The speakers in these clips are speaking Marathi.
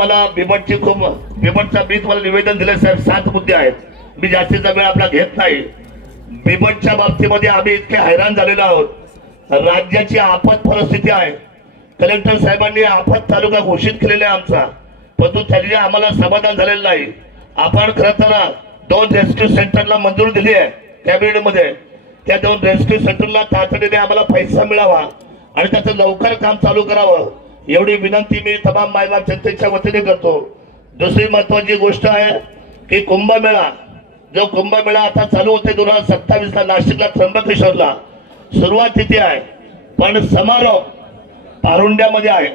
आम्हाला बिबटचा मी तुम्हाला निवेदन दिलं साहेब, 7 मुद्दे आहेत. मी जास्तीचा वेळ आपला घेत नाही. बिबटच्या बाबतीमध्ये आम्ही इतके हैराण झालेलो आहोत. राज्याची आपत परिस्थिती आहे. कलेक्टर साहेबांनी आपत तालुका घोषित केलेला आहे आमचा, परंतु त्यांनी आम्हाला समाधान झालेलं नाही. आपण खरं तर 2 रेस्क्यू सेंटरला मंजुरी दिली आहे कॅबिनेटमध्ये. त्या 2 रेस्क्यू सेंटरला तातडीने आम्हाला पैसा मिळावा आणि त्याचं लवकर काम चालू करावं एवढी विनंती मी तमाम मायबाप जनतेच्या वतीने करतो. दुसरी महत्वाची गोष्ट आहे की कुंभमेळा, जो कुंभमेळा आता चालू होते 2027ला नाशिकला त्र्यंबकेश्वरला सुरुवात तिथे आहे, पण समारोप पारुंड्यामध्ये आहे.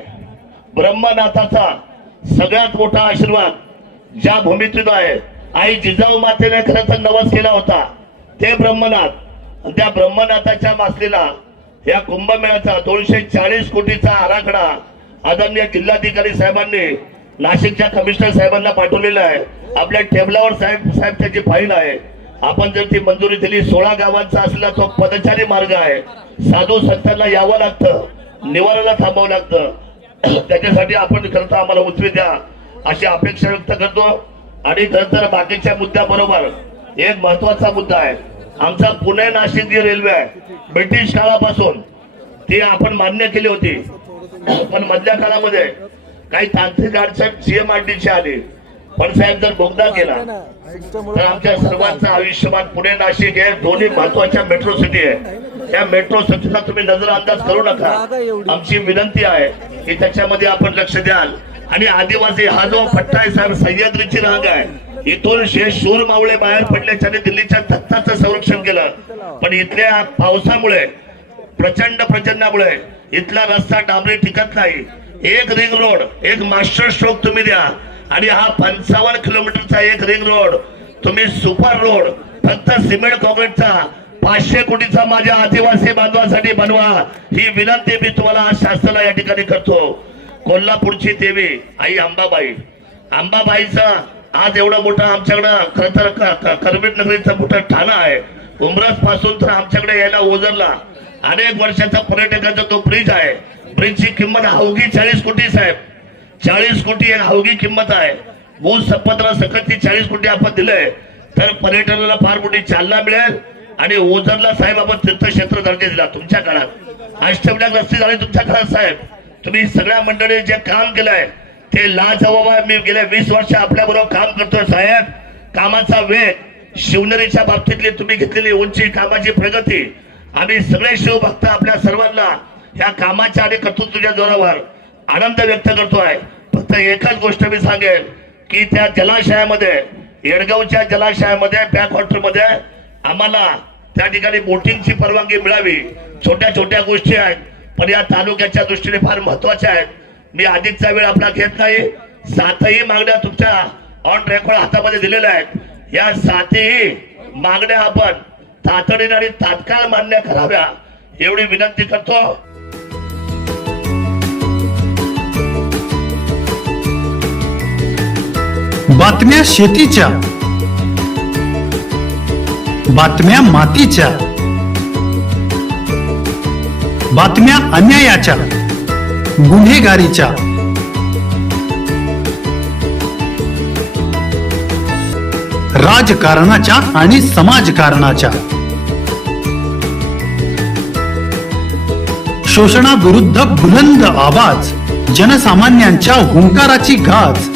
ब्रह्मनाथाचा सगळ्यात मोठा आशीर्वाद ज्या भूमीतून आहे, आई जिजाऊ मातेने खरं तर नवस केला होता ते ब्रह्मनाथ. त्या ब्रह्मनाथाच्या मासलीला या कुंभमेळ्याचा 240 कोटीचा आराखडा आदरणीय जिल्हाधिकारी साहेबांनी नाशिकच्या कमिशनर साहेबांना पाठवलेला आहे. आपल्या टेबलावर साहेब त्याची फाईल आहे. आपण जर ती मंजुरी दिली, 16 गावांचा असलेला तो पदचारी मार्ग आहे. साधू संतांना यावं लागतं, निवाराला थांबावं लागतं. त्याच्यासाठी आपण करता आम्हाला उचवी द्या अशी अपेक्षा व्यक्त करतो. आणि खरं तर बाकीच्या मुद्द्याबरोबर एक महत्वाचा मुद्दा आहे. आमचा पुणे नाशिक जी रेल्वे आहे, ब्रिटिश काळापासून ती आपण मान्य केली होती, पण मधल्या काळामध्ये काही तांत्रिक अडचण CMRTची आली. पण साहेब जर बोगदा केला तर आमच्या सर्वांचं आयुष्यमान पुणे नाशिक हे दोन्ही महत्वाच्या मेट्रो सिटी आहे. त्या मेट्रो सिटीला तुम्ही नजरअंदाज करू नका. आमची विनंती आहे की त्याच्यामध्ये आपण लक्ष द्याल. आणि आदिवासी हा जो पट्टा आहे साहेब, सह्याद्रीची रांग आहे, इथून शूर मावळे बाहेर पडल्याच्याने दिल्लीच्या तख्ताचं संरक्षण केलं. पण इथल्या पावसामुळे प्रचंडामुळे इथला रस्ता डांबरी टिकत नाही. एक रिंग रोड, एक मास्टर स्ट्रोक तुम्ही द्या आणि हा 55 किलोमीटरचा एक रिंग रोड तुम्ही सुपर रोड फक्त सिमेंट कॉन्क्रीटचा 500 कोटीचा माझ्या आदिवासी बांधवासाठी बनवा. ही विनंती मी तुम्हाला आज शासनाला या ठिकाणी करतो. कोल्हापूरची देवी आई अंबाबाईचा आज एवढं मोठं आमच्याकडं खरं तर करवीर नगरीचं मोठं ठाणं आहे. उमरस पासून तर आमच्याकडे यायला ओझरला अनेक वर्षाचा पर्यटकाचा तो ब्रिज आहे. ब्रिजची किंमत अवघी 40 कोटी साहेब, 40 कोटी एक अवघी किंमत आहे. भूज संपत्रा सकट ती 40 कोटी आपण दिलंय तर पर्यटनाला फार मोठी चालना मिळेल. आणि ओझरला साहेब आपण तीर्थक्षेत्र दर्जा दिला तुमच्या काळात. अष्टविनायक रस्ते झाले तुमच्या काळात साहेब. तुम्ही सगळ्या मंडळी जे काम केलंय ते लाजवाब आहे. मी गेल्या 20 वर्ष आपल्या बरोबर काम करतोय साहेब. कामाचा वेग, शिवनेरीच्या बाबतीतली तुम्ही घेतलेली उंची, कामाची प्रगती, आम्ही सगळे शिवभक्त आपल्या सर्वांना या कामाच्या आणि कर्तृत्वाच्या जोरावर आनंद व्यक्त करतोय. फक्त एकच गोष्ट मी सांगेल की त्या जलाशयामध्ये, येडगावच्या जलाशयामध्ये बॅकवॉटरमध्ये आम्हाला त्या ठिकाणी बोटिंगची परवानगी मिळावी. छोट्या गोष्टी आहेत पण या तालुक्याच्या दृष्टीने फार महत्वाच्या आहेत. मी अधिकचा वेळ आपला घेत नाही. 7ही मागण्या तुमच्या ऑन रेकॉर्ड हातामध्ये दिलेल्या आहेत. या 7ही मागण्या आपण तातडीने आणि तात्काळ मान्य कराव्या एवढी विनंती करतो. बातम्या शेतीच्या, बातम्या मातीच्या, बातम्या अन्यायाच्या, गुन्हेगारीच्या, राजकारणाच्या आणि समाजकारणाच्या, शोषणाविरुद्ध बुलंद आवाज, जनसामान्यांच्या हुंकाराची गाज,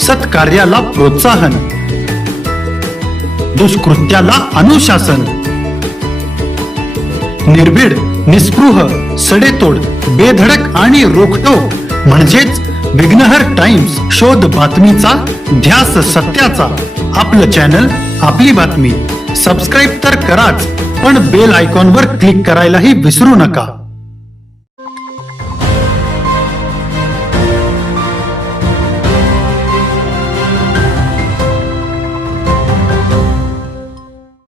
सत्कार्याला प्रोत्साहन, दुष्कृत्याला अनुशासन, निर्भीड, निस्पृह, सडेतोड, बेधडक आणि रोखटोक म्हणजेच विघ्नहर टाइम्स. शोध बातमीचा, ध्यास सत्याचा. आपलं चॅनल, आपली बातमी. सबस्क्राईब तर कराच, पण बेल आयकॉनवर क्लिक करायलाही विसरू नका.